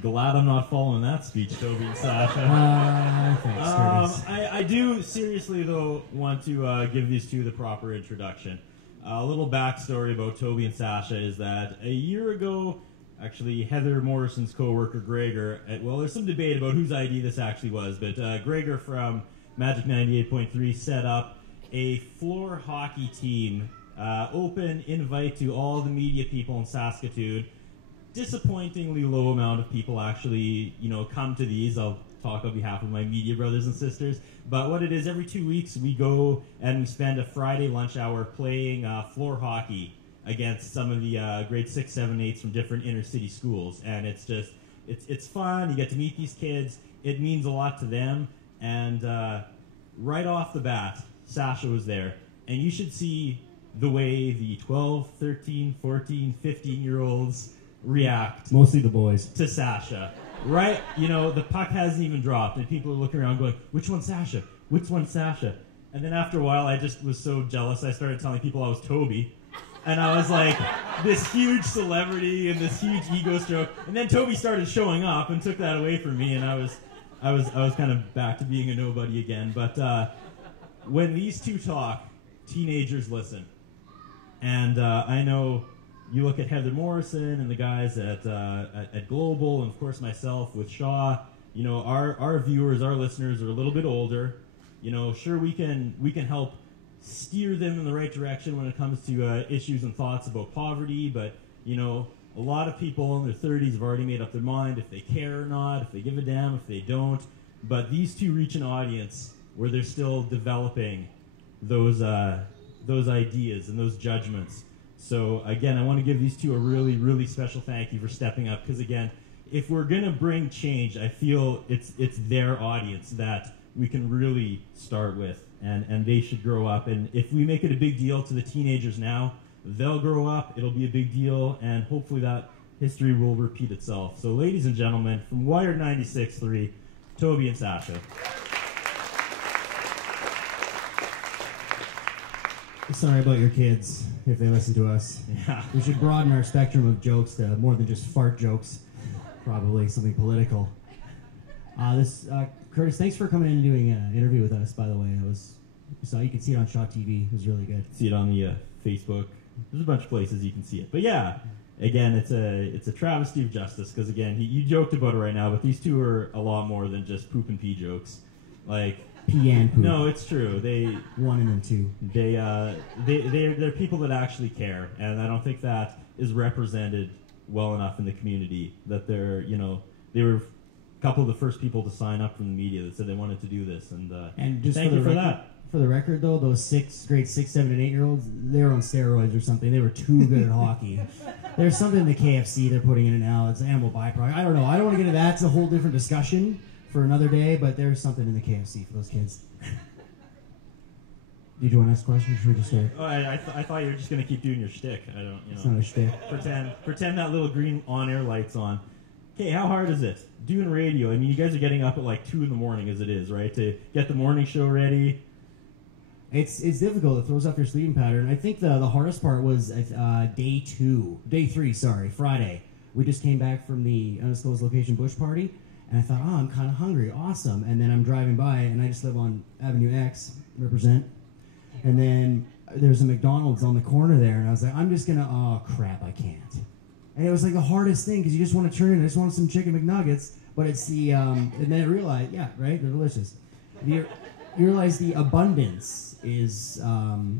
Glad I'm not following that speech, Toby and Sasha. Thanks, Curtis. I do seriously, though, want to give these two the proper introduction. A little backstory about Toby and Sasha is that a year ago, actually, Heather Morrison's co-worker, Gregor, well, there's some debate about whose idea this actually was, but Gregor from Magic 98.3 set up a floor hockey team, open invite to all the media people in Saskatoon. Disappointingly low amount of people actually, come to these. I'll talk on behalf of my media brothers and sisters. But what it is, every 2 weeks we go and we spend a Friday lunch hour playing floor hockey against some of the grade 6, 7, 8s from different inner city schools. And it's just, it's fun. You get to meet these kids. It means a lot to them. And right off the bat, Sasha was there. And you should see the way the 12, 13, 14, 15-year-olds react. Mostly the boys. To Sasha. Right? The puck hasn't even dropped, and people are looking around going, which one's Sasha? Which one's Sasha? And then after a while, I just was so jealous, I started telling people I was Toby. And I was like, this huge celebrity and this huge ego stroke. And then Toby started showing up and took that away from me, and I was kind of back to being a nobody again. But when these two talk, teenagers listen. And I know you look at Heather Morrison and the guys at Global, and of course myself with Shaw. Our viewers, our listeners are a little bit older. Sure, we can help steer them in the right direction when it comes to issues and thoughts about poverty. But a lot of people in their 30s have already made up their mind if they care or not, if they give a damn, if they don't. But these two reach an audience where they're still developing those ideas and those judgments. So again, I want to give these two a really, really special thank you for stepping up, because again, if we're going to bring change, I feel it's their audience that we can really start with, and they should grow up. And if we make it a big deal to the teenagers now, they'll grow up, it'll be a big deal, and hopefully that history will repeat itself. So ladies and gentlemen, from Wired 96.3, Toby and Sasha. Sorry about your kids, if they listen to us. Yeah. We should broaden our spectrum of jokes to more than just fart jokes. Probably something political. Curtis, thanks for coming in and doing an interview with us, by the way. You can see it on Shaw TV. It was really good. See it on the Facebook. There's a bunch of places you can see it. But yeah, again, it's a travesty of justice, because again, you joked about it right now, but these two are a lot more than just poop and pee jokes. Like, pee and poop. No, it's true. One and then two. They're people that actually care, and I don't think that is represented well enough in the community. That they were a couple of the first people to sign up from the media that said they wanted to do this, and just thank you for that. For the record, though, those grade 6, 7, and 8-year-olds, they're on steroids or something. They were too good at hockey. There's something in the KFC they're putting in it now. It's an animal byproduct. I don't know. I don't want to get into that. It's a whole different discussion for another day, but there's something in the KFC for those kids. Did you want to ask a question, or should we just start? Oh, I thought you were just going to keep doing your shtick. I don't, It's not a shtick. Pretend that little green on-air light's on. Okay, how hard is it? Doing radio, I mean, you guys are getting up at like 2 in the morning as it is, right? To get the morning show ready. It's difficult. It throws off your sleeping pattern. I think the hardest part was day 3, Friday. We just came back from the undisclosed location bush party, and I thought, I'm kind of hungry. Awesome. And then I'm driving by, and I just live on Avenue X, represent. And then there's a McDonald's on the corner there, and I was like, I'm just going to, oh, crap, I can't. And it was like the hardest thing, because you just want to turn in. I just wanted some chicken McNuggets, but it's the, and then I realized, yeah, right, they're delicious. You realize the abundance is,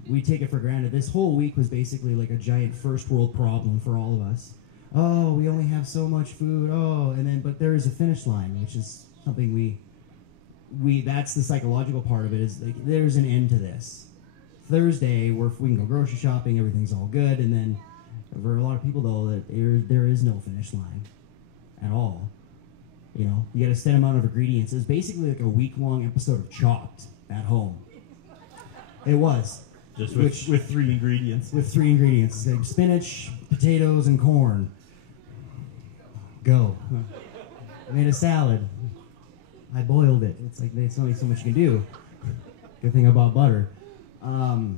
we take it for granted. This whole week was basically like a giant first world problem for all of us. Oh, we only have so much food. Oh, and then, but there is a finish line, which is something we that's the psychological part of it, is like, there's an end to this. Thursday, we can go grocery shopping, everything's all good, and then for a lot of people, though, that there is no finish line at all. You get a set amount of ingredients. It's basically like a week-long episode of Chopped at home. It was. Just with 3 ingredients. With 3 ingredients. It's like spinach, potatoes, and corn. Go. I made a salad. I boiled it. It's like, there's only so much you can do. Good thing I bought butter. I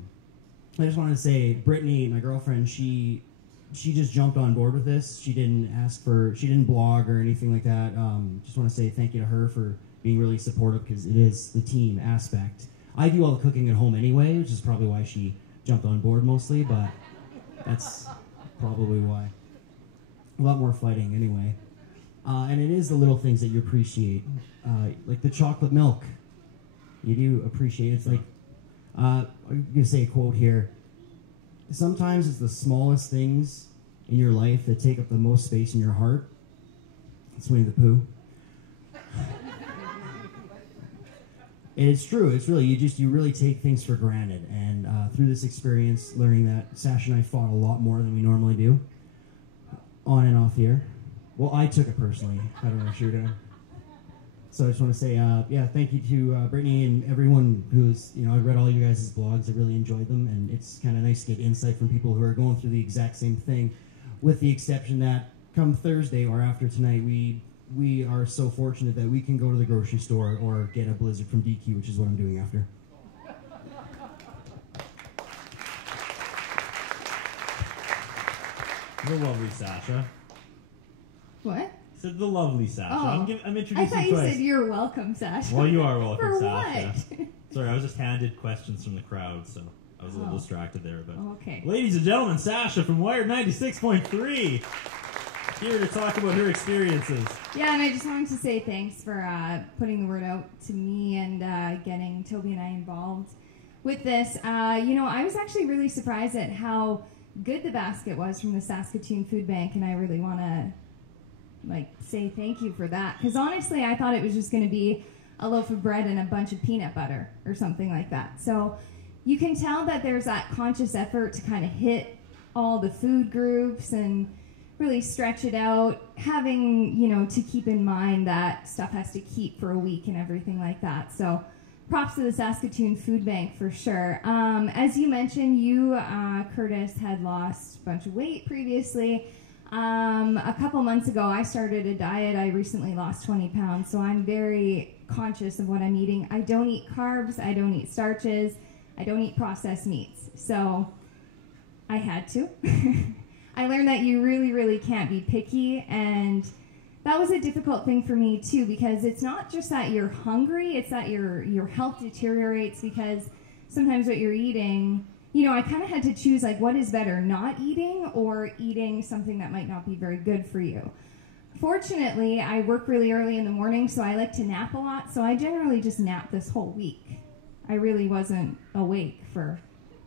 just wanted to say, Brittany, my girlfriend, she she just jumped on board with this. She didn't blog or anything like that. Just want to say thank you to her for being really supportive, because it is the team aspect. I do all the cooking at home anyway, which is probably why she jumped on board mostly, but that's probably why. A lot more fighting anyway. And it is the little things that you appreciate, like the chocolate milk. You do appreciate it. It's like, I'm going to say a quote here. Sometimes it's the smallest things in your life that take up the most space in your heart. It's Winnie the Pooh. And it's true. It's really, you really take things for granted. And through this experience, learning that Sasha and I fought a lot more than we normally do, on and off the air. Well, I took it personally. I don't know if you're doing. So I just want to say, thank you to Brittany and everyone who's, I read all you guys' blogs. I really enjoyed them, and it's kind of nice to get insight from people who are going through the exact same thing, with the exception that come Thursday or after tonight, we are so fortunate that we can go to the grocery store or get a Blizzard from DQ, which is what I'm doing after. The lovely Sasha. What? Said the lovely Sasha. Oh. I'm introducing I thought you twice. said you're welcome, Sasha. Well, you are welcome, For Sasha. what? Sorry, I was just handed questions from the crowd, so I was a little distracted there. But Okay. ladies and gentlemen, Sasha from Wired 96.3, here to talk about her experiences. Yeah, and I just wanted to say thanks for putting the word out to me and getting Toby and I involved with this. I was actually really surprised at how good the basket was from the Saskatoon Food Bank, and I really want to say thank you for that, because honestly I thought it was just going to be a loaf of bread and a bunch of peanut butter or something like that. So you can tell that there's that conscious effort to kind of hit all the food groups and really stretch it out, having to keep in mind that stuff has to keep for a week and everything like that. So props to the Saskatoon Food Bank for sure. As you mentioned, you, Curtis, had lost a bunch of weight previously. A couple months ago, I started a diet. I recently lost 20 pounds, so I'm very conscious of what I'm eating. I don't eat carbs. I don't eat starches. I don't eat processed meats. So I had to. I learned that you really, really can't be picky, and that was a difficult thing for me too, because it's not just that you're hungry, it's that your health deteriorates, because sometimes what you're eating, I kind of had to choose what is better, not eating or eating something that might not be very good for you. Fortunately, I work really early in the morning, so I like to nap a lot, so I generally just napped this whole week. I really wasn't awake for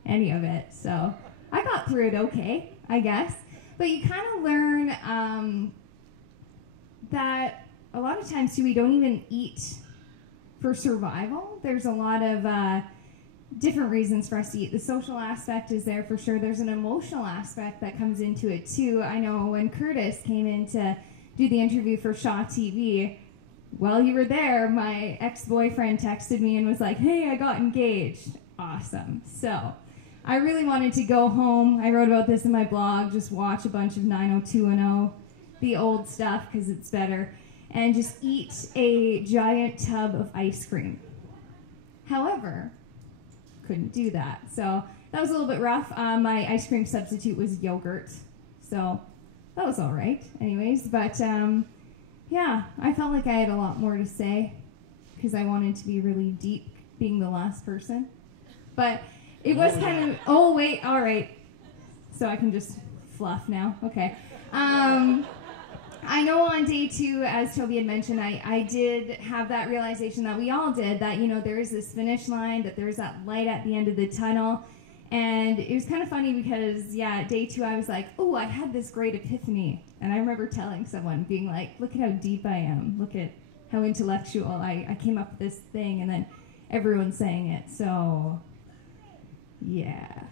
any of it, so I got through it okay, I guess. But you kind of learn that a lot of times too, we don't even eat for survival. There's a lot of different reasons for us to eat. The social aspect is there for sure. There's an emotional aspect that comes into it too. I know when Curtis came in to do the interview for Shaw TV, while you were there, my ex-boyfriend texted me and was like, "Hey, I got engaged." Awesome. So I really wanted to go home. I wrote about this in my blog, just watch a bunch of 90210, the old stuff, because it's better, and just eat a giant tub of ice cream. However, couldn't do that. So that was a little bit rough. My ice cream substitute was yogurt, so that was all right anyways. But yeah, I felt like I had a lot more to say because I wanted to be really deep, being the last person. But it was kind of, oh wait, all right. So I can just fluff now, okay. I know on day 2, as Toby had mentioned, I did have that realization that we all did, that, there is this finish line, that there's that light at the end of the tunnel. And it was kind of funny because, yeah, day 2 I was like, oh, I had this great epiphany. And I remember telling someone, being like, look at how deep I am. Look at how intellectual. I came up with this thing, and then everyone's saying it. So, yeah.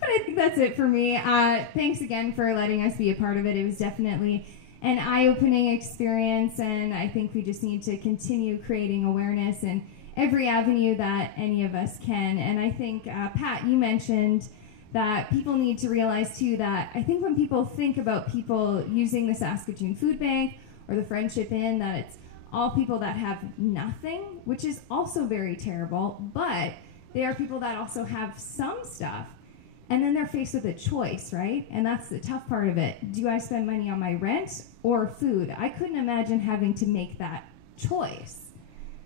But I think that's it for me. Thanks again for letting us be a part of it. It was definitely an eye-opening experience, and I think we just need to continue creating awareness in every avenue that any of us can. And I think, Pat, you mentioned that people need to realize, too, that I think when people think about people using the Saskatoon Food Bank or the Friendship Inn, that it's all people that have nothing, which is also very terrible, but they are people that also have some stuff. And then they're faced with a choice, right? And that's the tough part of it. Do I spend money on my rent or food? I couldn't imagine having to make that choice.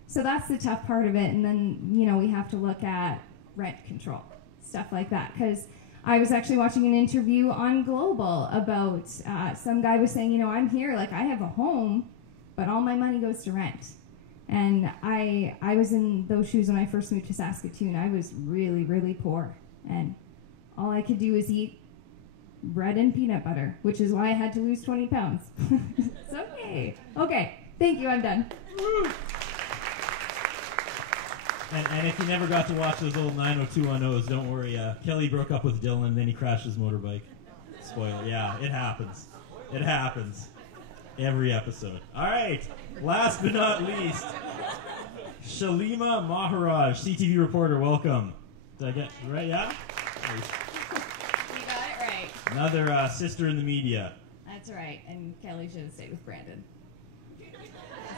So that's the tough part of it. And then, we have to look at rent control, stuff like that. Because I was actually watching an interview on Global about some guy was saying, I'm here, like I have a home, but all my money goes to rent. And I was in those shoes when I first moved to Saskatoon. I was really, really poor. And all I could do was eat bread and peanut butter, which is why I had to lose 20 pounds. It's okay. Okay, thank you, I'm done. And if you never got to watch those old 90210s, don't worry. Kelly broke up with Dylan, then he crashed his motorbike. Spoiler. Yeah, it happens. It happens. Every episode. All right, last but not least, Shallima Maharaj, CTV reporter, welcome. Did I get it right? Yeah? You got it right. Another sister in the media. That's right. And Kelly should have stayed with Brandon. Just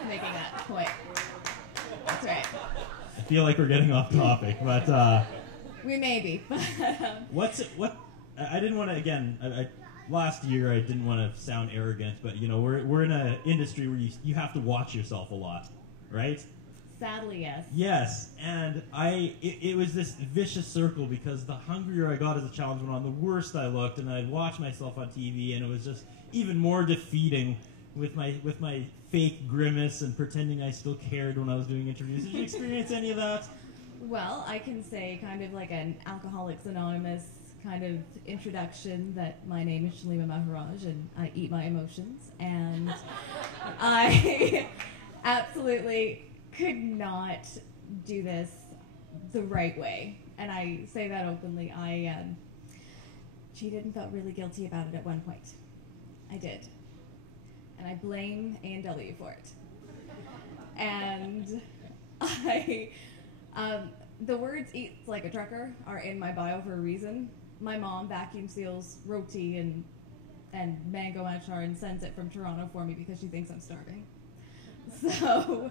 making that point. That's right. I feel like we're getting off topic, but We may be. I didn't want to, again, last year I didn't want to sound arrogant, but we're in an industry where you have to watch yourself a lot, right? Sadly, yes. Yes, and it was this vicious circle because the hungrier I got as the challenge went on, the worse I looked, and I'd watch myself on TV, and it was just even more defeating with my fake grimace and pretending I still cared when I was doing interviews. Did you experience any of that? Well, I can say kind of like an Alcoholics Anonymous kind of introduction that my name is Shallima Maharaj and I eat my emotions, and I absolutely could not do this the right way, and I say that openly. I cheated and felt really guilty about it at one point. I did, and I blame A&W for it. And the words "eats like a trucker" are in my bio for a reason. My mom vacuum seals roti and mango achar and sends it from Toronto for me because she thinks I'm starving. So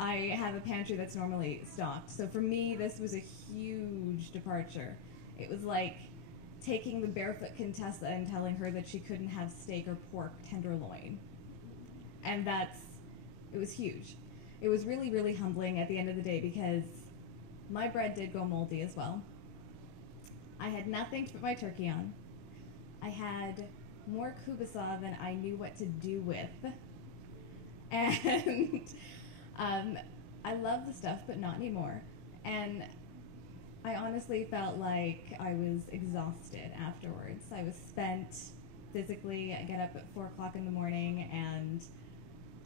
I have a pantry that's normally stocked. So for me, this was a huge departure. It was like taking the barefoot Contessa and telling her that she couldn't have steak or pork tenderloin. And it was huge. It was really, really humbling at the end of the day because my bread did go moldy as well. I had nothing to put my turkey on. I had more kubasa than I knew what to do with. And I love the stuff, but not anymore. And I honestly felt like I was exhausted afterwards. I was spent physically. I get up at 4 o'clock in the morning, and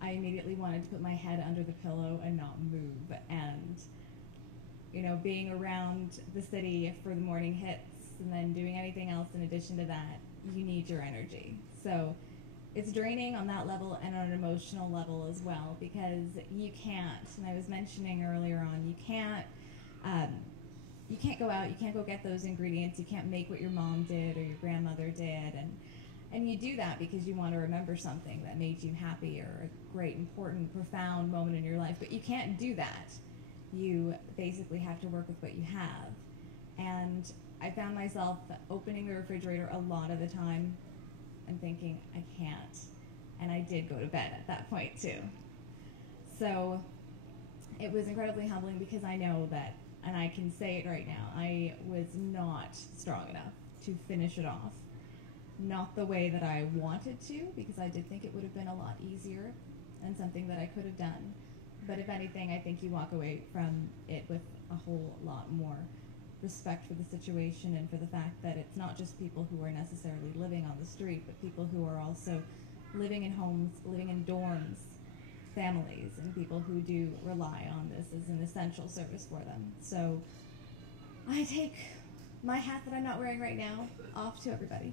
I immediately wanted to put my head under the pillow and not move. And being around the city for the morning hits and then doing anything else in addition to that, you need your energy. So it's draining on that level and on an emotional level as well, because you can't, and I was mentioning earlier on, you can't go out, you can't go get those ingredients, you can't make what your mom did or your grandmother did, and you do that because you want to remember something that made you happy or a great, important, profound moment in your life, but you can't do that. You basically have to work with what you have. And I found myself opening the refrigerator a lot of the time and thinking, I can't. And I did go to bed at that point too. So it was incredibly humbling because I know that, and I can say it right now, I was not strong enough to finish it off. Not the way that I wanted to, because I did think it would have been a lot easier and something that I could have done. But if anything, I think you walk away from it with a whole lot more respect for the situation and for the fact that it's not just people who are necessarily living on the street, but people who are also living in homes, living in dorms, families, and people who do rely on this as an essential service for them. So I take my hat that I'm not wearing right now off to everybody.